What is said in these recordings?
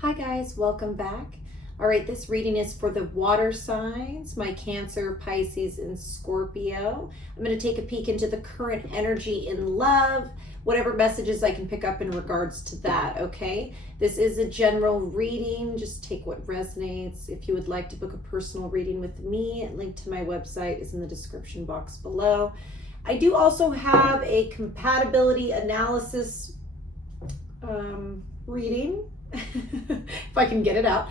Hi guys, welcome back. All right, this reading is for the water signs, my Cancer, Pisces, and Scorpio. I'm going to take a peek into the current energy in love, whatever messages I can pick up in regards to that, okay? This is a general reading. Just take what resonates. If you would like to book a personal reading with me, a link to my website is in the description box below. I do also have a compatibility analysis reading. If I can get it out.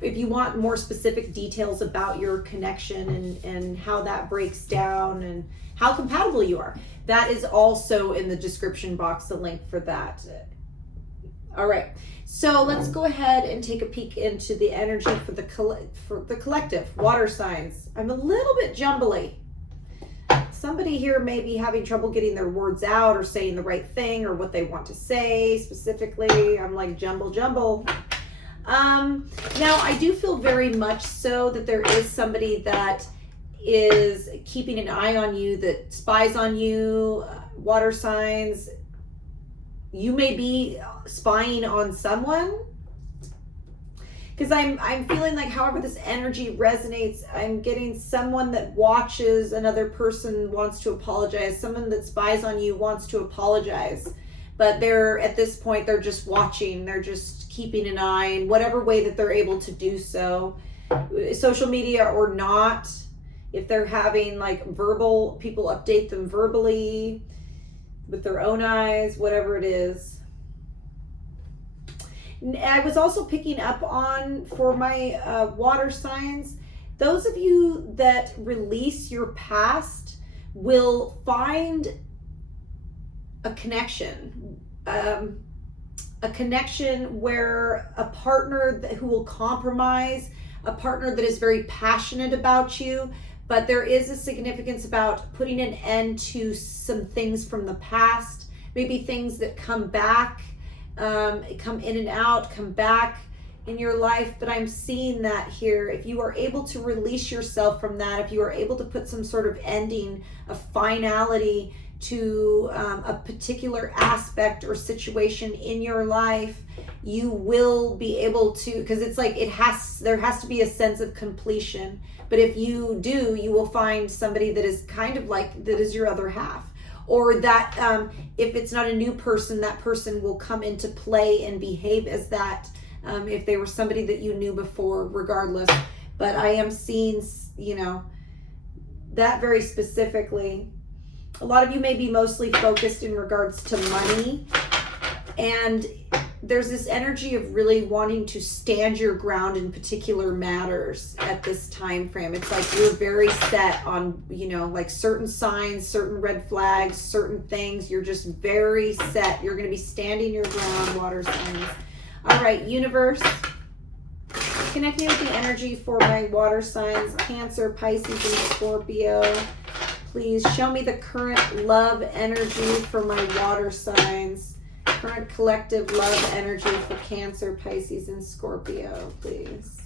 If you want more specific details about your connection and how that breaks down and how compatible you are, that is also in the description box, the link for that. All right, so let's go ahead and take a peek into the energy for the collective water signs. I'm a little bit jumbly. Somebody here may be having trouble getting their words out or saying the right thing or what they want to say specifically. I'm like jumble. Now, I do feel very much so that there is somebody that is keeping an eye on you, that spies on you, water signs. You may be spying on someone. Because I'm feeling like however this energy resonates, I'm getting someone that watches another person wants to apologize. Someone that spies on you wants to apologize. But they're, at this point, they're just watching. They're just keeping an eye in whatever way that they're able to do so. Social media or not. If they're having like verbal, people update them verbally with their own eyes, whatever it is. I was also picking up on, for my water signs, those of you that release your past will find a connection where a partner who will compromise, a partner that is very passionate about you, but there is a significance about putting an end to some things from the past, maybe things that come back. Come in and out, come back in your life, but I'm seeing that here. If you are able to release yourself from that, if you are able to put some sort of ending, a finality to a particular aspect or situation in your life, you will be able to, because it's like there has to be a sense of completion. But if you do, you will find somebody that is kind of like, that is your other half. Or that if it's not a new person, that person will come into play and behave as that, if they were somebody that you knew before, regardless. But I am seeing, that very specifically. A lot of you may be mostly focused in regards to money. And there's this energy of really wanting to stand your ground in particular matters at this time frame. It's like you're very set on, like certain signs, certain red flags, certain things. You're just very set. You're going to be standing your ground, water signs. All right, universe, connect me with the energy for my water signs, Cancer, Pisces, and Scorpio. Please show me the current love energy for my water signs. Current collective love energy for Cancer, Pisces, and Scorpio, please.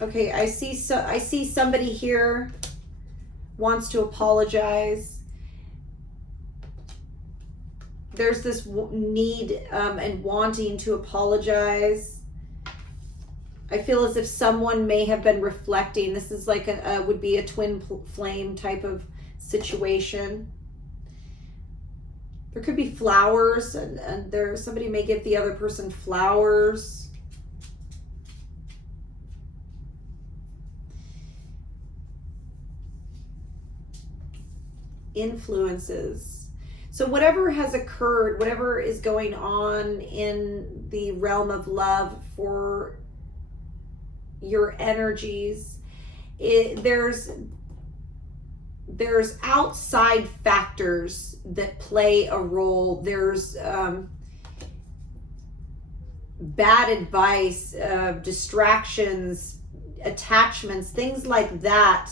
Okay, I see somebody here wants to apologize. There's this need and wanting to apologize. I feel as if someone may have been reflecting. This is like would be a twin flame type of situation. There could be flowers, and somebody may give the other person flowers. Influences. So whatever has occurred, whatever is going on in the realm of love for your energies, there's outside factors that play a role. There's bad advice, distractions, attachments, things like that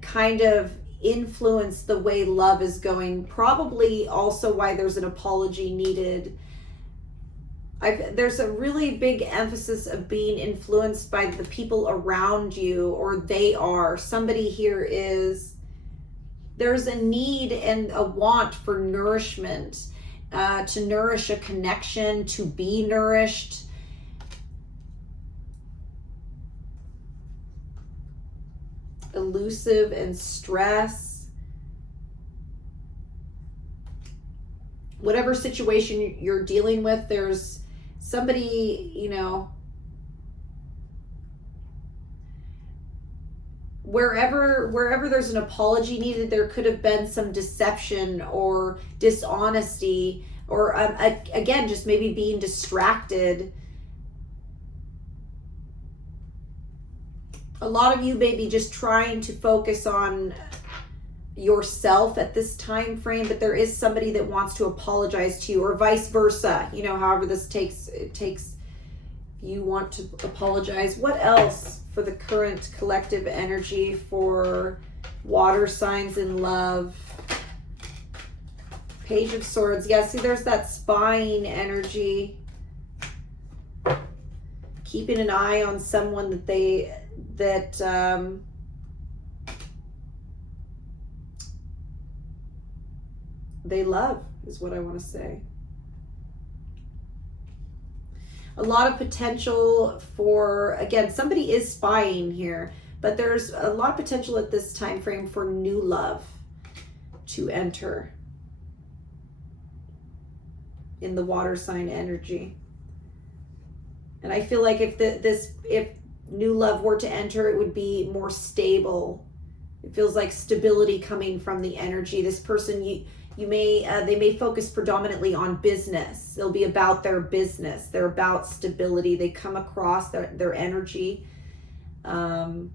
kind of influence the way love is going. Probably also why there's an apology needed. There's a really big emphasis of being influenced by the people around you, or they are. Somebody here is, there's a need and a want for nourishment, to nourish a connection, to be nourished. Elusive and stress. Whatever situation you're dealing with, there's somebody, you know, wherever there's an apology needed, there could have been some deception or dishonesty, or again, just maybe being distracted. A lot of you may be just trying to focus on yourself at this time frame, but there is somebody that wants to apologize to you, or vice versa. You know, however this takes, you want to apologize. What else for the current collective energy for water signs in love? Page of Swords. Yeah, see, there's that spying energy. Keeping an eye on someone that they love, is what I want to say. A lot of potential for, again, somebody is spying here, but there's a lot of potential at this time frame for new love to enter in the water sign energy. And I feel like if new love were to enter, it would be more stable. It feels like stability coming from the energy. This person, they may focus predominantly on business. They'll be about their business. They're about stability. They come across their energy. There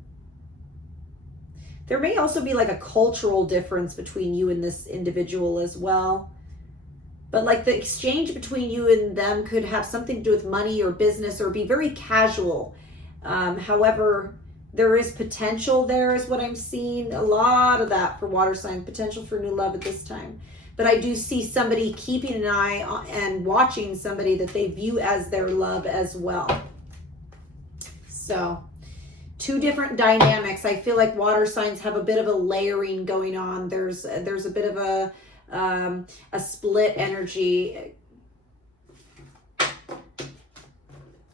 may also be like a cultural difference between you and this individual as well. But like the exchange between you and them could have something to do with money or business, or be very casual. However, there is potential there, is what I'm seeing. A lot of that for water sign, potential for new love at this time. But I do see somebody keeping an eye on and watching somebody that they view as their love as well. So, two different dynamics. I feel like water signs have a bit of a layering going on. There's a bit of a split energy.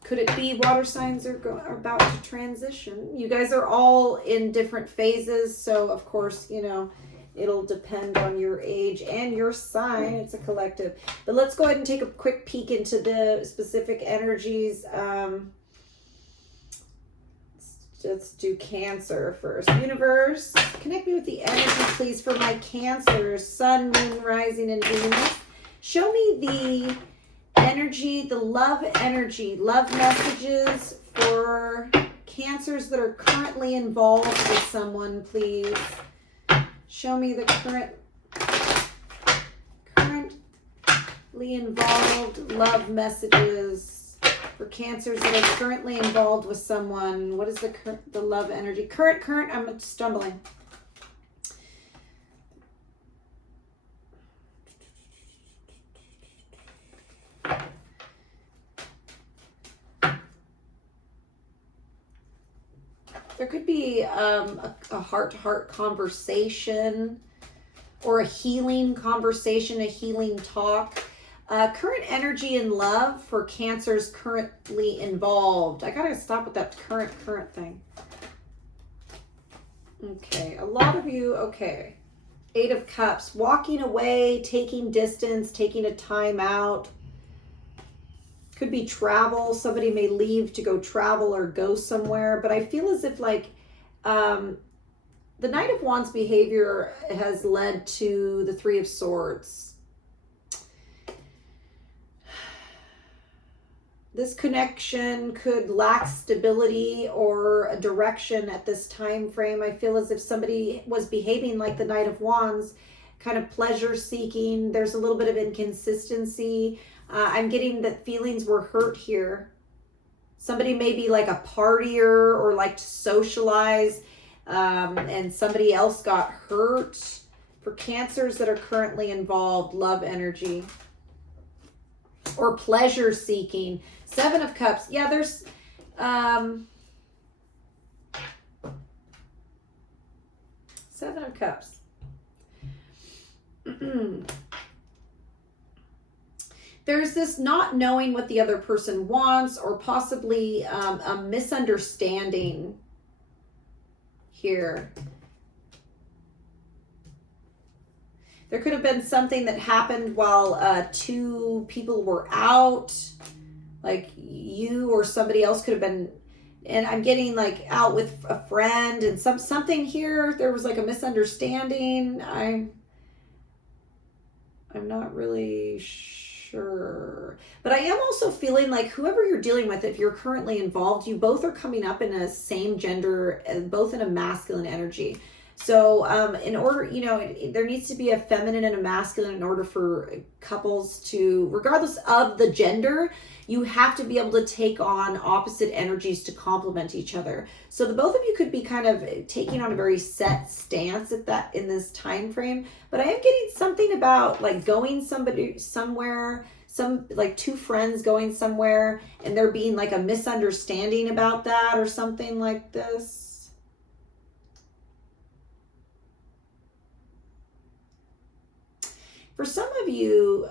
Could it be water signs are about to transition? You guys are all in different phases, so of course, you know, it'll depend on your age and your sign. It's a collective. But let's go ahead and take a quick peek into the specific energies. Let's do Cancer first. Universe, connect me with the energy, please, for my Cancers, Sun, Moon, Rising, and Venus. Show me the energy, the love energy, love messages for Cancers that are currently involved with someone, please. Show me the currently involved love messages for Cancers that are currently involved with someone. What is the love energy? Current, I'm stumbling. There could be a heart-to-heart conversation, or a healing conversation, a healing talk. Current energy in love for Cancers currently involved. I gotta stop with that current thing. Okay, a lot of you, okay. 8 of Cups, walking away, taking distance, taking a time out. Could be travel. Somebody may leave to go travel or go somewhere. But I feel as if like the Knight of Wands behavior has led to the 3 of Swords. This connection could lack stability or a direction at this time frame. I feel as if somebody was behaving like the Knight of Wands, kind of pleasure seeking. There's a little bit of inconsistency. I'm getting that feelings were hurt here. Somebody may be like a partier or like to socialize, and somebody else got hurt. For Cancers that are currently involved, love energy. or pleasure seeking. 7 of Cups. Yeah, there's Seven of Cups. There's this not knowing what the other person wants, or possibly a misunderstanding here. There could have been something that happened while 2 people were out, like you or somebody else could have been, and I'm getting like out with a friend and something here. There was like a misunderstanding. I'm not really sure, but I am also feeling like whoever you're dealing with, if you're currently involved, you both are coming up in a same gender, both in a masculine energy. So in order, there needs to be a feminine and a masculine in order for couples to, regardless of the gender, you have to be able to take on opposite energies to complement each other. So the both of you could be kind of taking on a very set stance at that in this time frame. But I am getting something about like going somewhere, some like 2 friends going somewhere, and there being like a misunderstanding about that or something like this. For some of you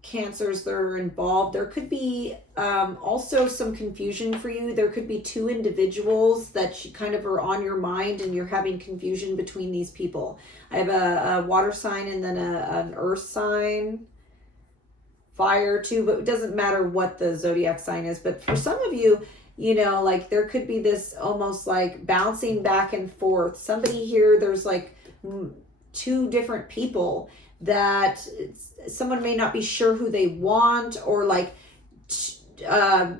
Cancers that are involved, there could be also some confusion for you. There could be 2 individuals that you kind of are on your mind and you're having confusion between these people. I have a water sign and then an earth sign. Fire too, but it doesn't matter what the zodiac sign is. But for some of you, like there could be this almost like bouncing back and forth. Somebody here, there's like 2 different people that someone may not be sure who they want, or like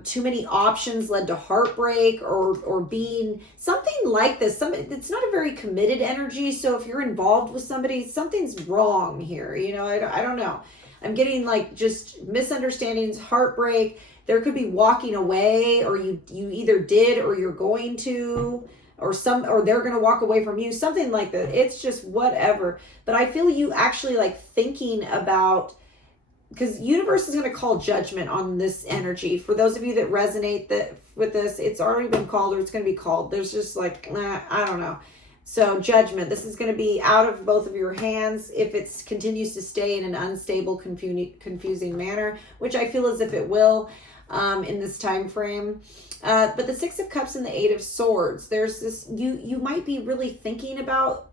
too many options led to heartbreak, or being something like this. It's not a very committed energy. So if you're involved with somebody, something's wrong here. I don't know. I'm getting like just misunderstandings, heartbreak. There could be walking away, or you either did or you're going to, or they're going to walk away from you, something like that. It's just whatever. But I feel you actually like thinking about, because universe is going to call judgment on this energy. For those of you that resonate with this, it's already been called, or it's going to be called. There's just like, I don't know. So judgment, this is going to be out of both of your hands if it continues to stay in an unstable, confusing manner, which I feel as if it will in this time frame. But the 6 of Cups and the 8 of Swords, there's this, you might be really thinking about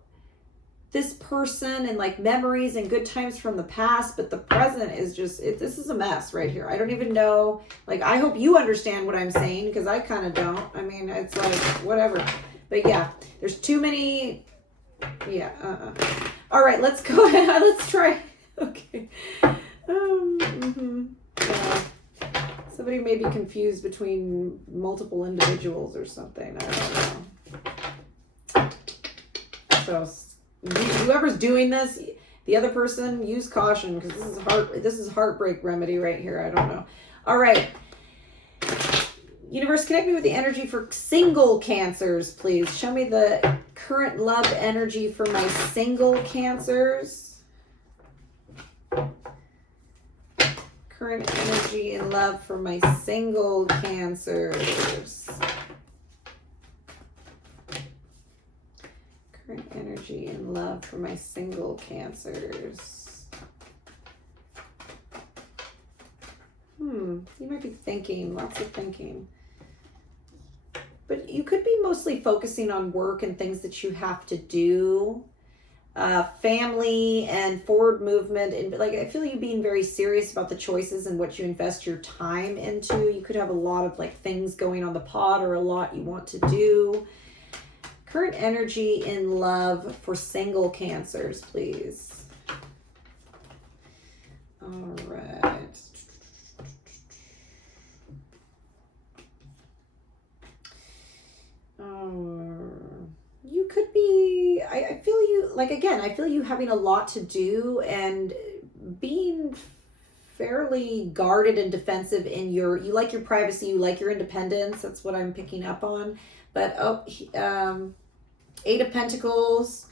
this person and like memories and good times from the past, but the present is just, this is a mess right here. I don't even know, like, I hope you understand what I'm saying, because I kind of don't. I mean, it's like, whatever. But yeah, there's too many, All right, let's go ahead. Let's try. Okay. Somebody may be confused between multiple individuals or something. I don't know. So whoever's doing this, the other person, use caution, because this is heartbreak remedy right here. I don't know. All right. Universe, connect me with the energy for single Cancers, please. Show me the current love energy for my single Cancers. Current energy and love for my single Cancers. Current energy and love for my single Cancers. You might be thinking, lots of thinking. But you could be mostly focusing on work and things that you have to do. Family and forward movement, and like I feel you being very serious about the choices and what you invest your time into. You could have a lot of like things going on the pot, or a lot you want to do. Current energy in love for single Cancers, please. All right. You could be, I feel you, like, again, I feel you having a lot to do and being fairly guarded and defensive in you like your privacy, you like your independence. That's what I'm picking up on. But 8 of Pentacles,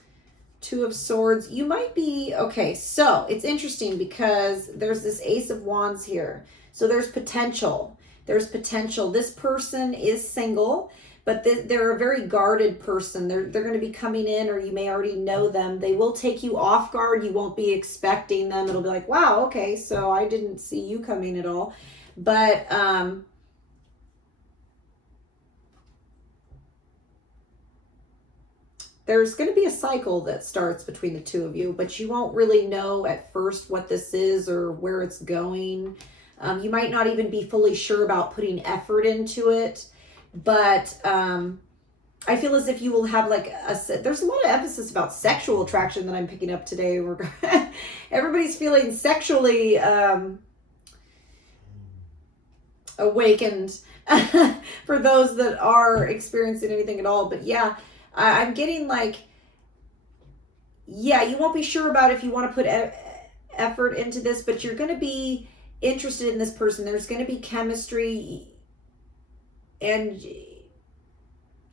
Two of Swords. You might be, okay, so it's interesting because there's this Ace of Wands here. So there's potential. There's potential. This person is single, but they're a very guarded person. They're going to be coming in, or you may already know them. They will take you off guard. You won't be expecting them. It'll be like, wow, okay, so I didn't see you coming at all. But there's going to be a cycle that starts between the two of you, but you won't really know at first what this is or where it's going. You might not even be fully sure about putting effort into it, but I feel as if you will have like there's a lot of emphasis about sexual attraction that I'm picking up today. Everybody's feeling sexually awakened for those that are experiencing anything at all. But yeah, I'm getting like, yeah, you won't be sure about if you want to put effort into this, but you're going to be interested in this person. There's going to be chemistry, and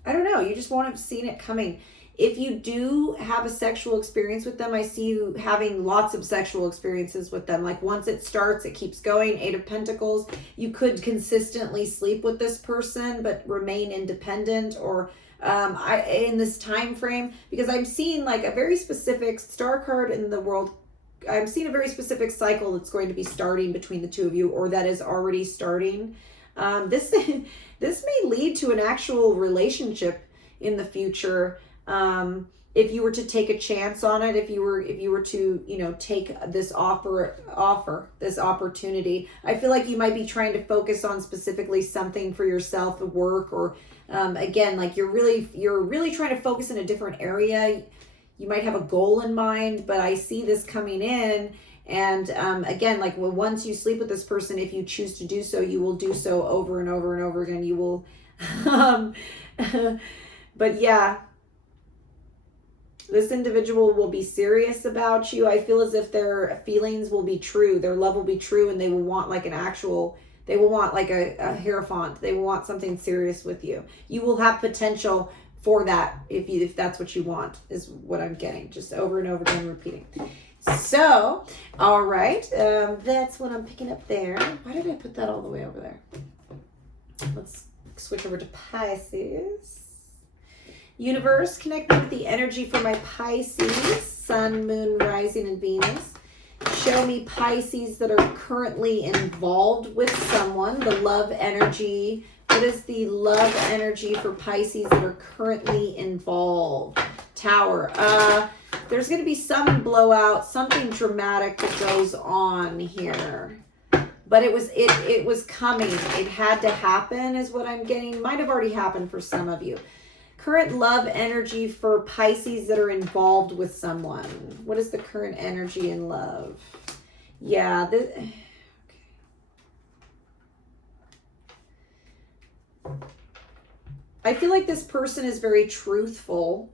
I don't know, you just won't have seen it coming. If you do have a sexual experience with them, I see you having lots of sexual experiences with them. Like once it starts, it keeps going. Eight of Pentacles. You could consistently sleep with this person, but remain independent, or in this time frame, because I'm seeing like a very specific star card in the world. I'm seeing a very specific cycle that's going to be starting between the two of you, or that is already starting. This may lead to an actual relationship in the future. If you were to take a chance on it, if you were to, you know, take this this opportunity, I feel like you might be trying to focus on specifically something for yourself at work, or again, like you're really trying to focus in a different area. You might have a goal in mind, but I see this coming in. And again, like once you sleep with this person, if you choose to do so, you will do so over and over and over again. You will, but yeah, this individual will be serious about you. I feel as if their feelings will be true. Their love will be true, and they will want like they will want like a hierophant. They will want something serious with you. You will have potential for that if that's what you want, is what I'm getting. Just over and over again, repeating. So, all right, that's what I'm picking up there. Why did I put that all the way over there? Let's switch over to Pisces. Universe, connect me with the energy for my Pisces, Sun, Moon, Rising, and Venus. Show me Pisces that are currently involved with someone, the love energy. What is the love energy for Pisces that are currently involved? Tower. There's going to be some blowout, something dramatic that goes on here. But it was coming. It had to happen is what I'm getting. Might have already happened for some of you. Current love energy for Pisces that are involved with someone. What is the current energy in love? Yeah. Okay. I feel like this person is very truthful.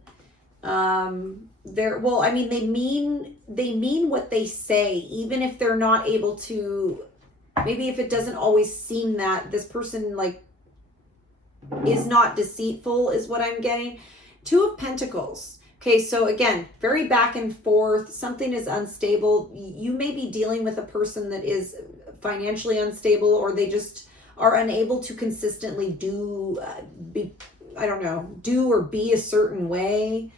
Well, I mean, they mean what they say, even if they're not able to, maybe if it doesn't always seem that this person like is not deceitful is what I'm getting. Two of Pentacles. Okay, so again, very back and forth. Something is unstable. You may be dealing with a person that is financially unstable, or they just are unable to consistently do or be a certain way.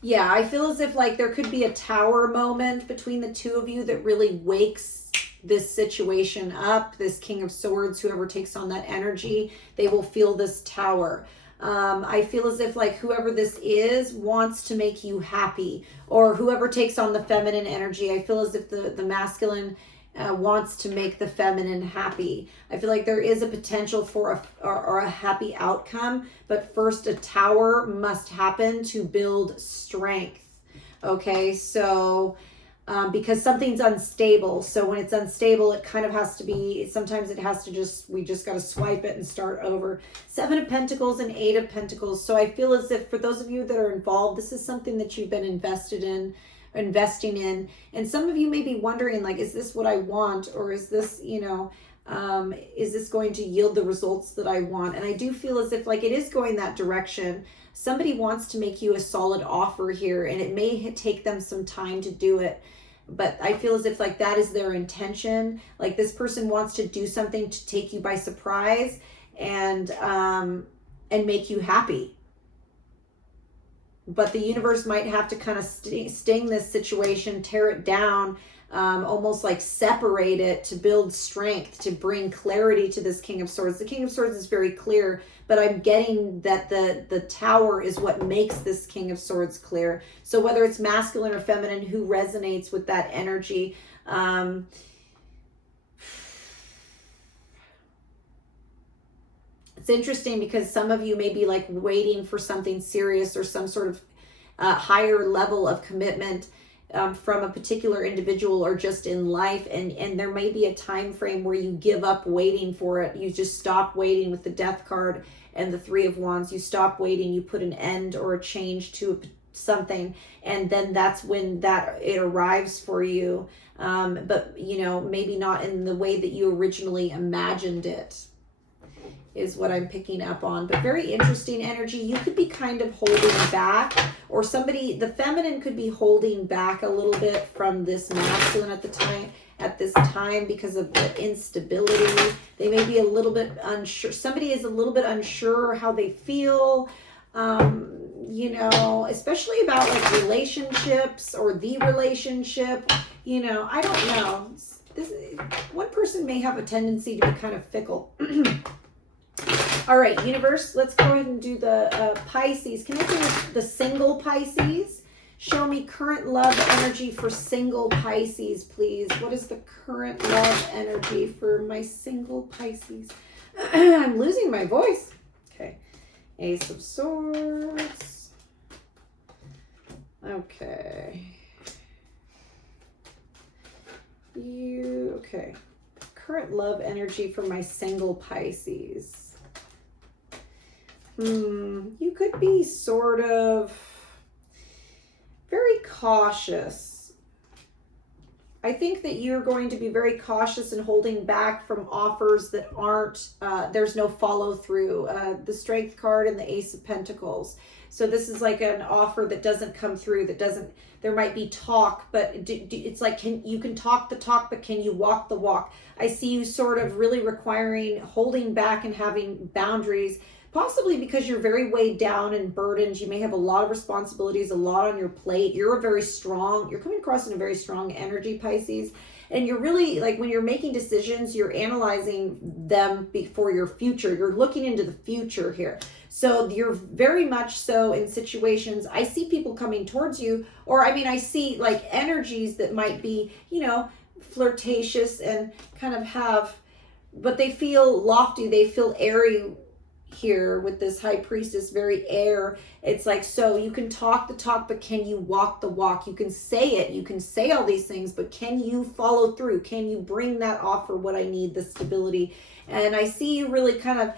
Yeah, I feel as if like there could be a tower moment between the two of you that really wakes this situation up. This King of Swords, whoever takes on that energy, they will feel this tower. I feel as if like whoever this is wants to make you happy, or whoever takes on the feminine energy. I feel as if the masculine wants to make the feminine happy. I feel like there is a potential for a happy outcome, but first a tower must happen to build strength. Okay, so because something's unstable. So when it's unstable, it kind of has to be, sometimes it has to we just got to swipe it and start over. Seven of Pentacles and Eight of Pentacles. So I feel as if for those of you that are involved, this is something that you've been investing in. And some of you may be wondering, like, is this what I want? Or is this, Is this going to yield the results that I want? And I do feel as if like it is going that direction. Somebody wants to make you a solid offer here, and it may take them some time to do it. But I feel as if like that is their intention. Like this person wants to do something to take you by surprise and make you happy. But the universe might have to kind of sting this situation, tear it down, almost like separate it to build strength, to bring clarity to this King of Swords. The King of Swords is very clear, but I'm getting that the Tower is what makes this King of Swords clear. So whether it's masculine or feminine, who resonates with that energy, it's interesting because some of you may be like waiting for something serious or some sort of higher level of commitment from a particular individual or just in life, and there may be a time frame where you give up waiting for it. You just stop waiting with the Death card and the Three of Wands. You stop waiting, you put an end or a change to something, and then that's when it arrives for you, but maybe not in the way that you originally imagined it, is what I'm picking up on. But very interesting energy. You could be kind of holding back, or the feminine could be holding back a little bit from this masculine at this time because of the instability. They may be a little bit unsure. Somebody is a little bit unsure how they feel, especially about like relationships or the relationship. I don't know. One person may have a tendency to be kind of fickle. All right, universe, let's go ahead and do the Pisces. Can I do the single Pisces? Show me current love energy for single Pisces, please. What is the current love energy for my single Pisces? I'm losing my voice. Okay. Ace of Swords. Okay. Okay. Current love energy for my single Pisces. You could be sort of very cautious. I think that you're going to be very cautious and holding back from offers that aren't, there's no follow through. The Strength card and the Ace of Pentacles. So this is like an offer that doesn't come through, there might be talk, but it's like, you can talk the talk, but can you walk the walk? I see you sort of really holding back and having boundaries, possibly because you're very weighed down and burdened. You may have a lot of responsibilities, a lot on your plate. You're coming across in a very strong energy, Pisces. And you're really, like, when you're making decisions, you're analyzing them for your future. You're looking into the future here. So you're very much so in situations, I see people coming towards you, or I see like energies that might be, flirtatious and kind of but they feel lofty, they feel airy here with this High Priestess, very air. It's like, so you can talk the talk, but can you walk the walk? You can say it, you can say all these things, but can you follow through? Can you bring that offer what I need, the stability? And I see you really kind of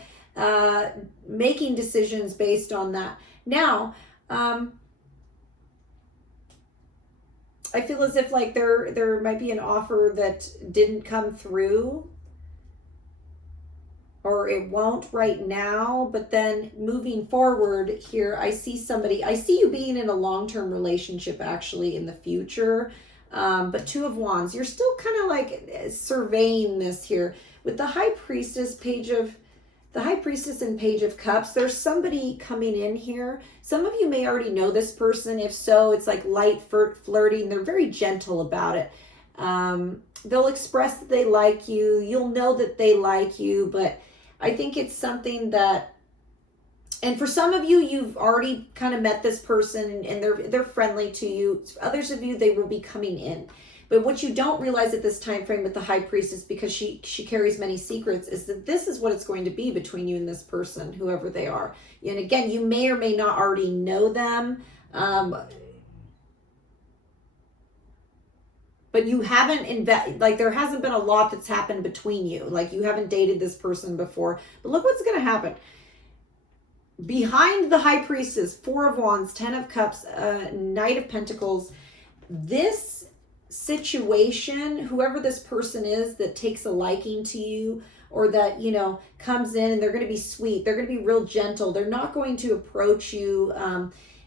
making decisions based on that. Now, I feel as if like there might be an offer that didn't come through, or it won't right now, but then moving forward here, I see you being in a long-term relationship actually in the future. But Two of Wands, you're still kind of like surveying this here with the High Priestess and Page of Cups. There's somebody coming in here. Some of you may already know this person. If so, it's like light flirting. They're very gentle about it. They'll express that they like you. You'll know that they like you, but I think it's something that, and for some of you, you've already kind of met this person and they're friendly to you. Others of you, they will be coming in. But what you don't realize at this time frame with the High Priestess, because she carries many secrets, is that this is what it's going to be between you and this person, whoever they are. And again, you may or may not already know them, but you haven't there hasn't been a lot that's happened between you. Like, you haven't dated this person before. But look what's going to happen. Behind the High Priestess, Four of Wands, Ten of Cups, Knight of Pentacles, this situation, whoever this person is that takes a liking to you, or that, you know, comes in and they're going to be sweet, they're going to be real gentle, they're not going to approach you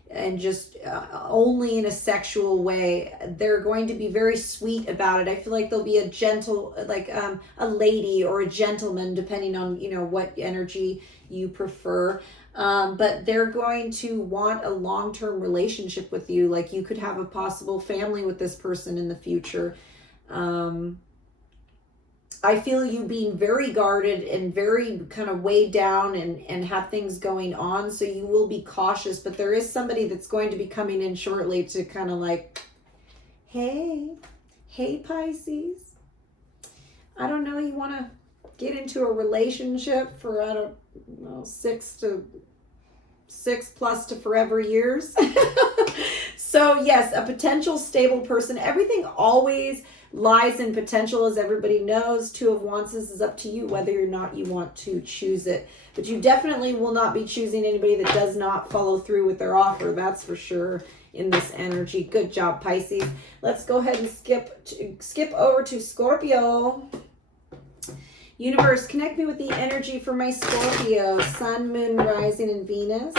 and just only in a sexual way. They're going to be very sweet about it. I feel like they'll be a gentle, like a lady or a gentleman, depending on, you know, what energy you prefer. But they're going to want a long-term relationship with you. Like you could have a possible family with this person in the future. I feel you being very guarded and very kind of weighed down and have things going on. So you will be cautious, but there is somebody that's going to be coming in shortly to kind of like, hey Pisces, I don't know, you want to get into a relationship for, I don't know, 6+ to forever years. So yes, a potential stable person. Everything always lies in potential, as everybody knows. Two of Wands is up to you whether or not you want to choose it. But you definitely will not be choosing anybody that does not follow through with their offer. That's for sure in this energy. Good job, Pisces. Let's go ahead and skip over to Scorpio. Universe, connect me with the energy for my Scorpio. Sun, Moon, Rising, and Venus.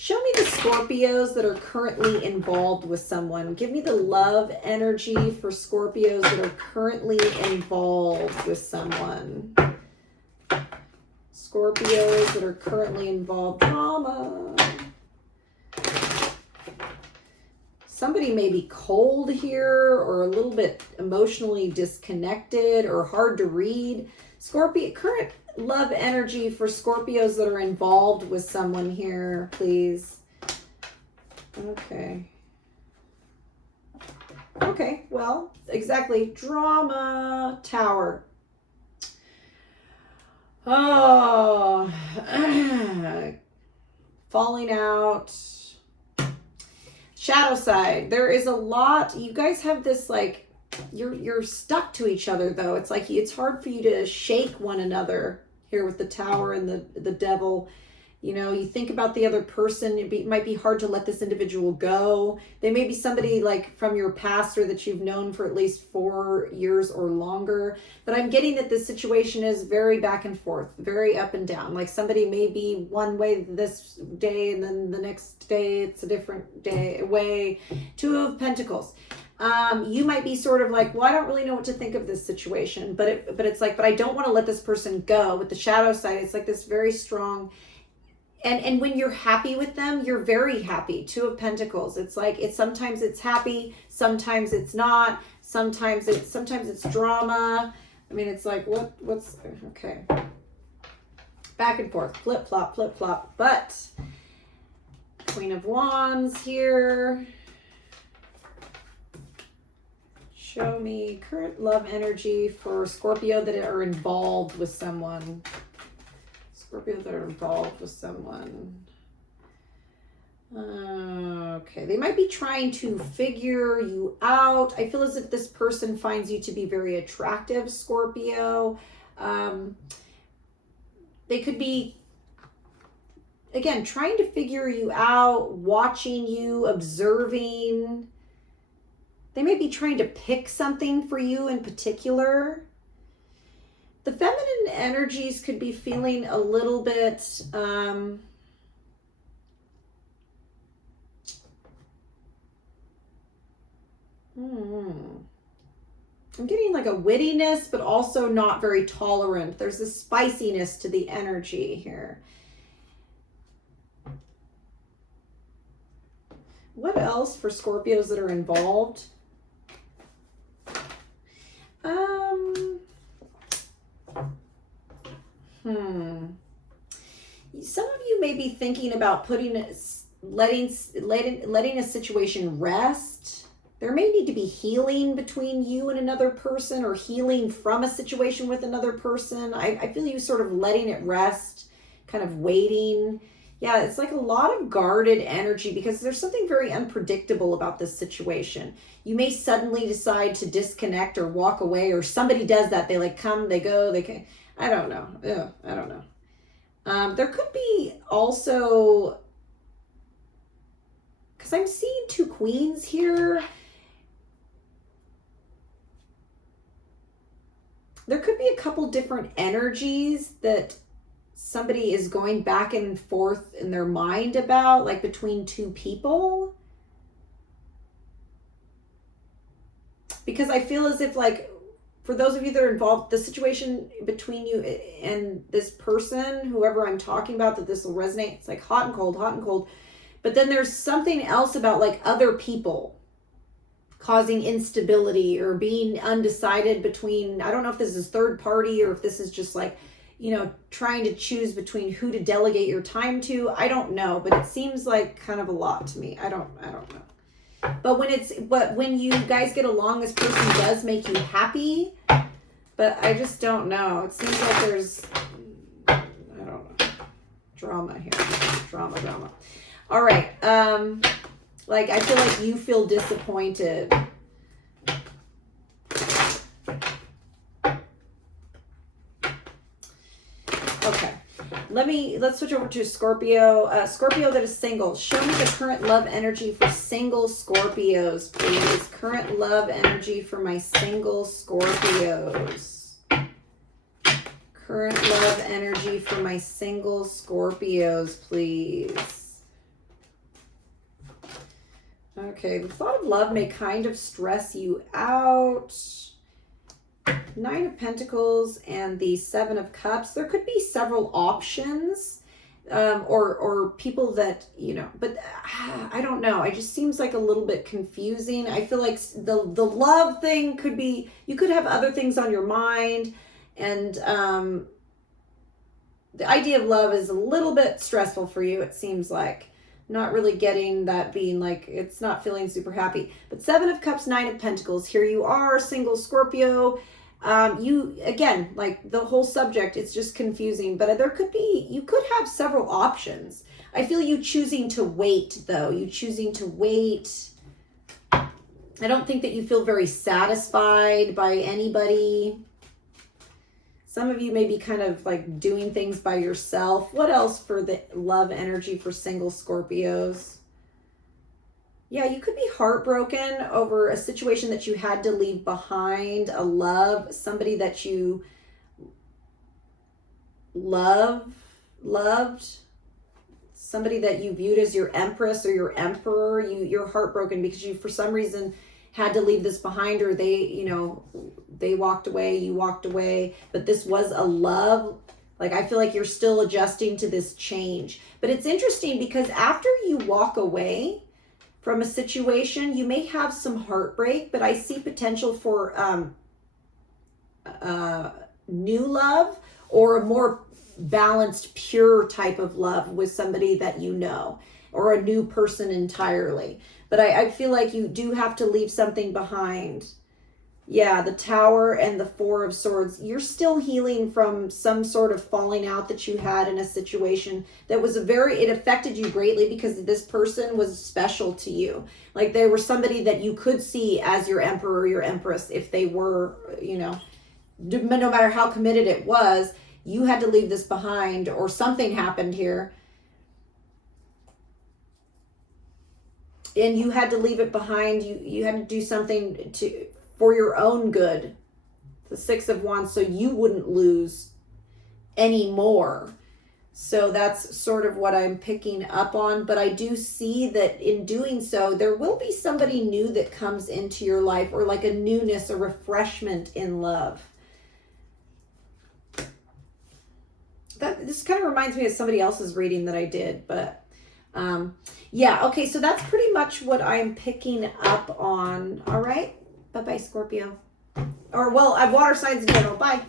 Show me the Scorpios that are currently involved with someone. Give me the love energy for Scorpios that are currently involved with someone. Scorpios that are currently involved. Drama. Somebody may be cold here or a little bit emotionally disconnected or hard to read. Scorpio, current love energy for Scorpios that are involved with someone here, please. Okay. Okay, well, exactly. Drama, Tower. Oh, falling out. Shadow side. There is a lot. You guys have this like, you're stuck to each other though. It's like it's hard for you to shake one another here with the Tower and the Devil. You know, you think about the other person. It might be hard to let this individual go. They may be somebody like from your past or that you've known for at least 4 years or longer. But I'm getting that this situation is very back and forth, very up and down. Like somebody may be one way this day and then the next day it's a different way. Two of Pentacles. You might be sort of like, well, I don't really know what to think of this situation, but it's like, but I don't want to let this person go. With the shadow side, it's like this very strong, and when you're happy with them, you're very happy. Two of Pentacles. It's like sometimes it's happy, sometimes it's not, sometimes it's drama. I mean, it's like what's okay. Back and forth, flip flop. But Queen of Wands here. Show me current love energy for Scorpio that are involved with someone. Scorpio that are involved with someone. Okay, they might be trying to figure you out. I feel as if this person finds you to be very attractive, Scorpio. They could be, again, trying to figure you out, watching you, observing. They may be trying to pick something for you in particular. The feminine energies could be feeling a little bit I'm getting like a wittiness, but also not very tolerant. There's a spiciness to the energy here. What else for Scorpios that are involved? Some of you may be thinking about letting a situation rest. There may need to be healing between you and another person, or healing from a situation with another person. I feel you sort of letting it rest, kind of waiting. Yeah, it's like a lot of guarded energy because there's something very unpredictable about this situation. You may suddenly decide to disconnect or walk away, or somebody does that. They like come, they go, they can. I don't know. I don't know. There could be also, because I'm seeing two queens here. there could be a couple different energies that somebody is going back and forth in their mind about, like between two people. Because I feel as if, like, for those of you that are involved, the situation between you and this person, whoever I'm talking about, that this will resonate. It's like hot and cold, hot and cold. But then there's something else about like other people causing instability or being undecided between, I don't know if this is third party or if this is just like, you know, trying to choose between who to delegate your time to. I don't know, but it seems like kind of a lot to me. I don't know. But when you guys get along, this person does make you happy, but I just don't know. It seems like there's, I don't know, drama here. Drama. All right. Like, I feel like you feel disappointed. Okay. Let's switch over to Scorpio. Scorpio that is single. Show me the current love energy for single Scorpios, please. Current love energy for my single Scorpios. Current love energy for my single Scorpios, please. Okay, the thought of love may kind of stress you out. Nine of Pentacles and the Seven of Cups. There could be several options or people that, you know, but I don't know. It just seems like a little bit confusing. I feel like the love thing could be, you could have other things on your mind, and the idea of love is a little bit stressful for you, it seems like. Not really getting that, being like, it's not feeling super happy. But Seven of Cups, Nine of Pentacles. Here you are, single Scorpio. You, again, like the whole subject, it's just confusing, but you could have several options. I feel you choosing to wait, though. You choosing to wait. I don't think that you feel very satisfied by anybody. Some of you may be kind of like doing things by yourself. What else for the love energy for single Scorpios? Yeah, you could be heartbroken over a situation that you had to leave behind, a love, somebody that you loved, somebody that you viewed as your empress or your emperor. You're heartbroken because you, for some reason, had to leave this behind, or they walked away, you walked away, but this was a love. Like, I feel like you're still adjusting to this change. But it's interesting because after you walk away from a situation, you may have some heartbreak, but I see potential for new love, or a more balanced, pure type of love with somebody that you know, or a new person entirely. But I feel like you do have to leave something behind. Yeah, the Tower and the Four of Swords. You're still healing from some sort of falling out that you had in a situation that was it affected you greatly because this person was special to you. Like, they were somebody that you could see as your emperor or your empress if they were, you know, no matter how committed it was, you had to leave this behind, or something happened here. And you had to leave it behind. You had to do something for your own good. The Six of Wands, so you wouldn't lose any more. So that's sort of what I'm picking up on. But I do see that in doing so, there will be somebody new that comes into your life, or like a newness, a refreshment in love. This kind of reminds me of somebody else's reading that I did, but yeah, okay, so that's pretty much what I'm picking up on. All right, bye-bye, Scorpio. Or, well, I've water signs in general. Bye.